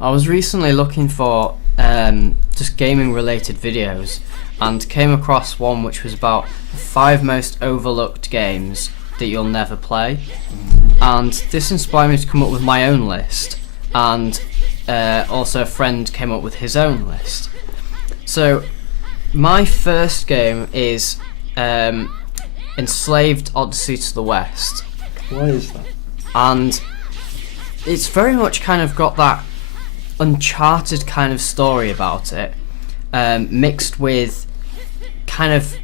I was recently looking for just gaming related videos and came across one which was about the 5 most overlooked games that you'll never play, and this inspired me to come up with my own list, and also a friend came up with his own list. So my first game is Enslaved Odyssey to the West. What is that? And it's very much kind of got that Uncharted kind of story about it, mixed with kind of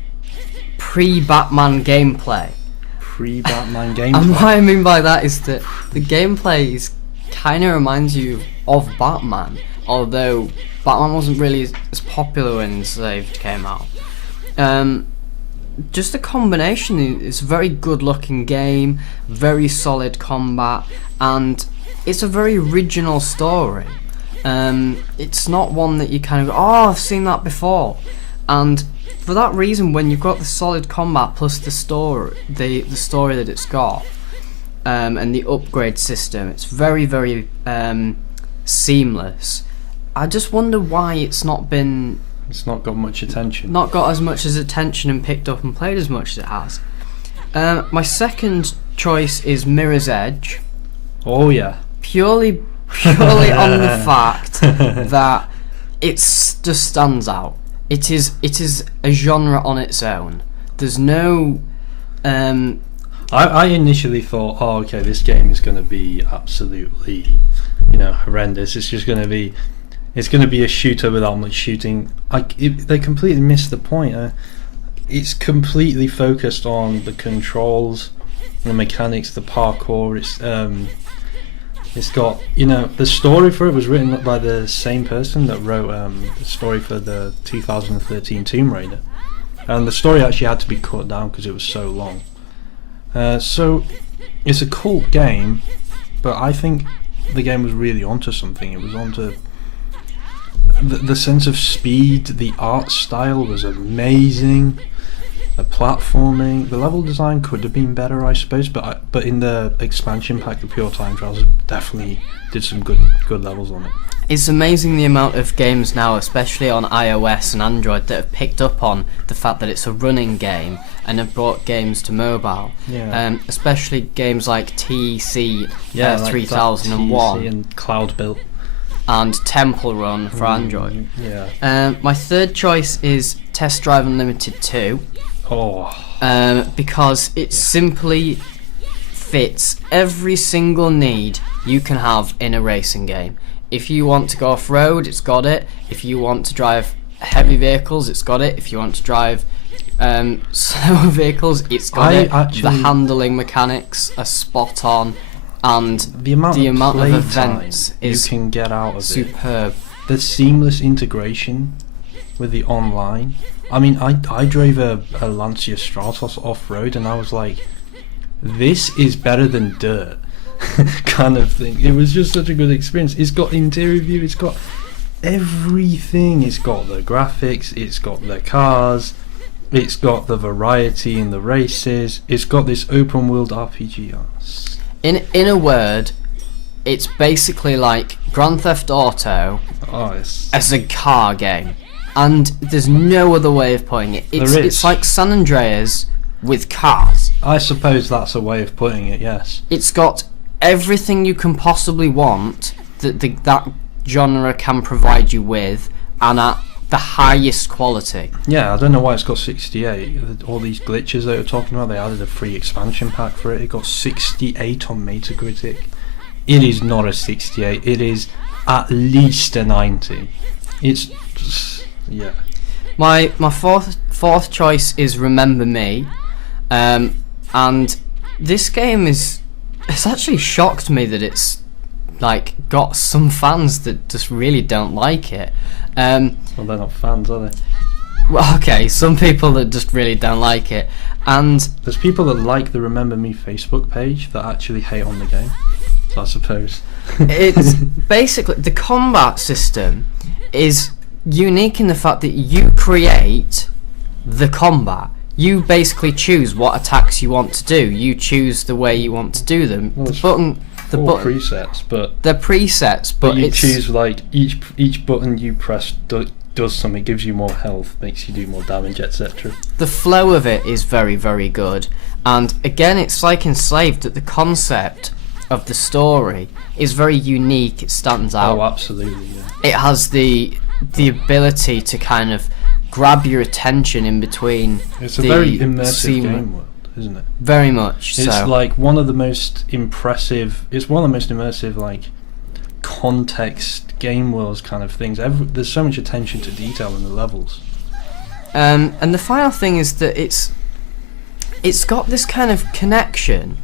pre-Batman gameplay. Pre-Batman gameplay? And what I mean by that is that the gameplay is kind of reminds you of Batman, although Batman wasn't really as popular when Enslaved came out. Just a combination. It's a very good looking game, very solid combat, and it's a very original story. It's not one that you kind of go, oh, I've seen that before. And for that reason, when you've got the solid combat plus the story, the story that it's got, and the upgrade system, it's very, very seamless. I just wonder why it's not got much attention. Not got as much as attention and picked up and played as much as it has. My second choice is Mirror's Edge. Oh yeah. Purely on the fact that it just stands out. It is a genre on its own. There's no. I initially thought, oh, okay, this game is going to be absolutely, horrendous. It's going to be a shooter without much shooting. They completely missed the point. It's completely focused on the controls, the mechanics, the parkour. It's got, the story for it was written by the same person that wrote the story for the 2013 Tomb Raider, and the story actually had to be cut down because it was so long. So it's a cult game, but I think the game was really onto something. It was onto the sense of speed. The art style was amazing. The platforming, the level design could have been better, I suppose, but in the expansion pack, the Pure Time Trials definitely did some good levels on it. It's amazing the amount of games now, especially on iOS and Android, that have picked up on the fact that it's a running game and have brought games to mobile. Yeah. Especially games like TC like 3001 TC and Cloud Built and Temple Run for Android. Yeah. My third choice is Test Drive Unlimited 2. Because it simply fits every single need you can have in a racing game. If you want to go off-road, it's got it. If you want to drive heavy vehicles, it's got it. If you want to drive slower vehicles, it's got it. The handling mechanics are spot on, and the amount of events is you can get out of superb. The seamless integration with the online. I mean, I drove a Lancia Stratos off-road, and I was like, this is better than dirt, kind of thing. It was just such a good experience. It's got interior view, it's got everything. It's got the graphics, it's got the cars, it's got the variety in the races, it's got this open world RPG. In a word, it's basically like Grand Theft Auto as a car game. And there's no other way of putting it. It's like San Andreas with cars. I suppose that's a way of putting it, yes. It's got everything you can possibly want that genre can provide you with, and at the highest quality. Yeah, I don't know why it's got 68. All these glitches they were talking about, they added a free expansion pack for it. It got 68 on Metacritic. It is not a 68. It is at least a 90. It's just... Yeah. My fourth choice is Remember Me, and this game it's actually shocked me that it's like got some fans that just really don't like it. Well, they're not fans, are they? Well, okay, some people that just really don't like it, and there's people that like the Remember Me Facebook page that actually hate on the game. So I suppose it's basically the combat system is unique in the fact that you create the combat. You basically choose what attacks you want to do. You choose the way you want to do them. Well, the four button. presets, but They're presets, but you it's choose like each button you press does something, gives you more health, makes you do more damage, etc. the flow of it is very, very good. And again, it's like Enslaved, that the concept of the story is very unique. It stands out. Oh, absolutely, yeah. It has the ability to kind of grab your attention in between. It's a the very immersive scene. game world, isn't it? Very much so. It's like one of the most impressive. It's one of the most immersive, like, context game worlds kind of things. There's so much attention to detail in the levels. And the final thing is that it's got this kind of connection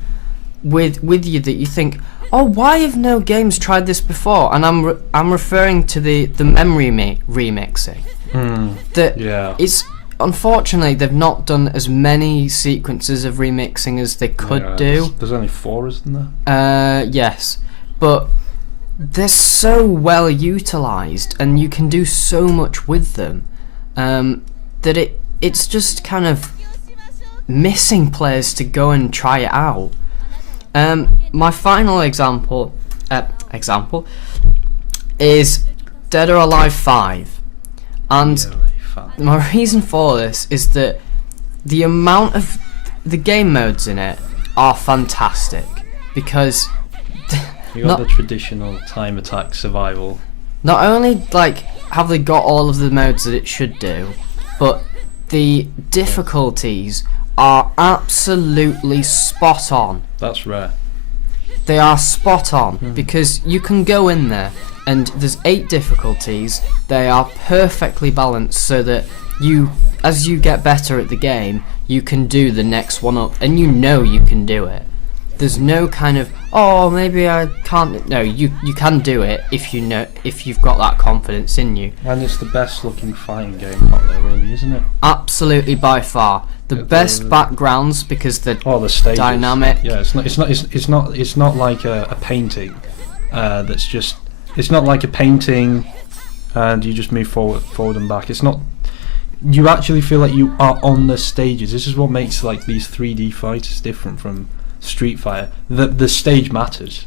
with you that you think, oh, why have no games tried this before? And I'm referring to the memory remixing. Yeah. It's unfortunately they've not done as many sequences of remixing as they could do. There's only 4, isn't there? Yes, but they're so well utilized, and you can do so much with them that it's just kind of missing players to go and try it out. My final example is Dead or Alive 5, and my reason for this is that the amount of the game modes in it are fantastic, because you got the traditional time attack survival. Not only like have they got all of the modes that it should do, but the difficulties are absolutely spot on. That's rare. They are spot on, because you can go in there and there's 8 difficulties. They are perfectly balanced so that as you get better at the game, you can do the next one up, and you know you can do it. There's no kind of, oh, maybe I can't. No, you can do it if you've got that confidence in you. And it's the best looking fighting game out there, really, isn't it? Absolutely, by far the best backgrounds, because they're the stages. dynamic. Yeah, it's not like a painting. That's just, it's not like a painting, and you just move forward and back. It's not. You actually feel like you are on the stages. This is what makes like these 3D fighters different from Street Fighter. The stage matters.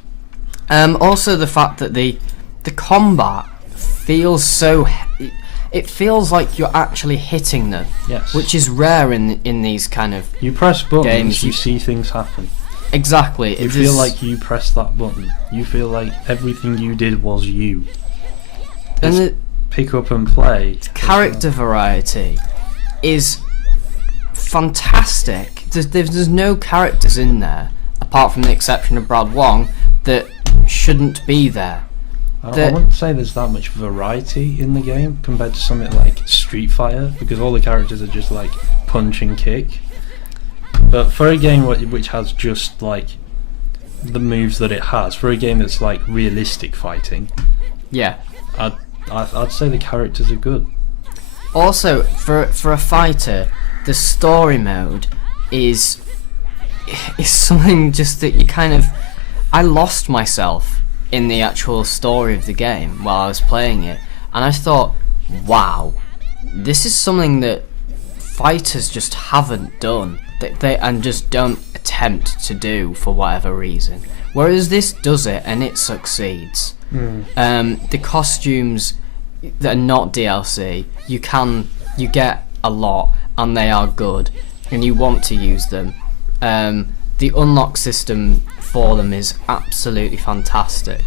Also, the fact that the combat feels so. It feels like you're actually hitting them. Yes. Which is rare in these kind of. You press buttons, games, you see things happen. Exactly. You feel like you pressed that button. You feel like everything you did was you. And the pick up and play. Character variety is fantastic. There's no characters in there, apart from the exception of Brad Wong, that shouldn't be there. I wouldn't say there's that much variety in the game compared to something like Street Fighter, because all the characters are just like punch and kick. But for a game which has just like the moves that it has, for a game that's like realistic fighting, yeah, I'd say the characters are good. Also, for a fighter, the story mode is something just that you kind of. I lost myself in the actual story of the game while I was playing it, and I thought, wow, this is something that fighters just haven't done, and just don't attempt to do for whatever reason. Whereas this does it, and it succeeds. The costumes that are not DLC, you get a lot, and they are good, and you want to use them. The unlock system for them is absolutely fantastic.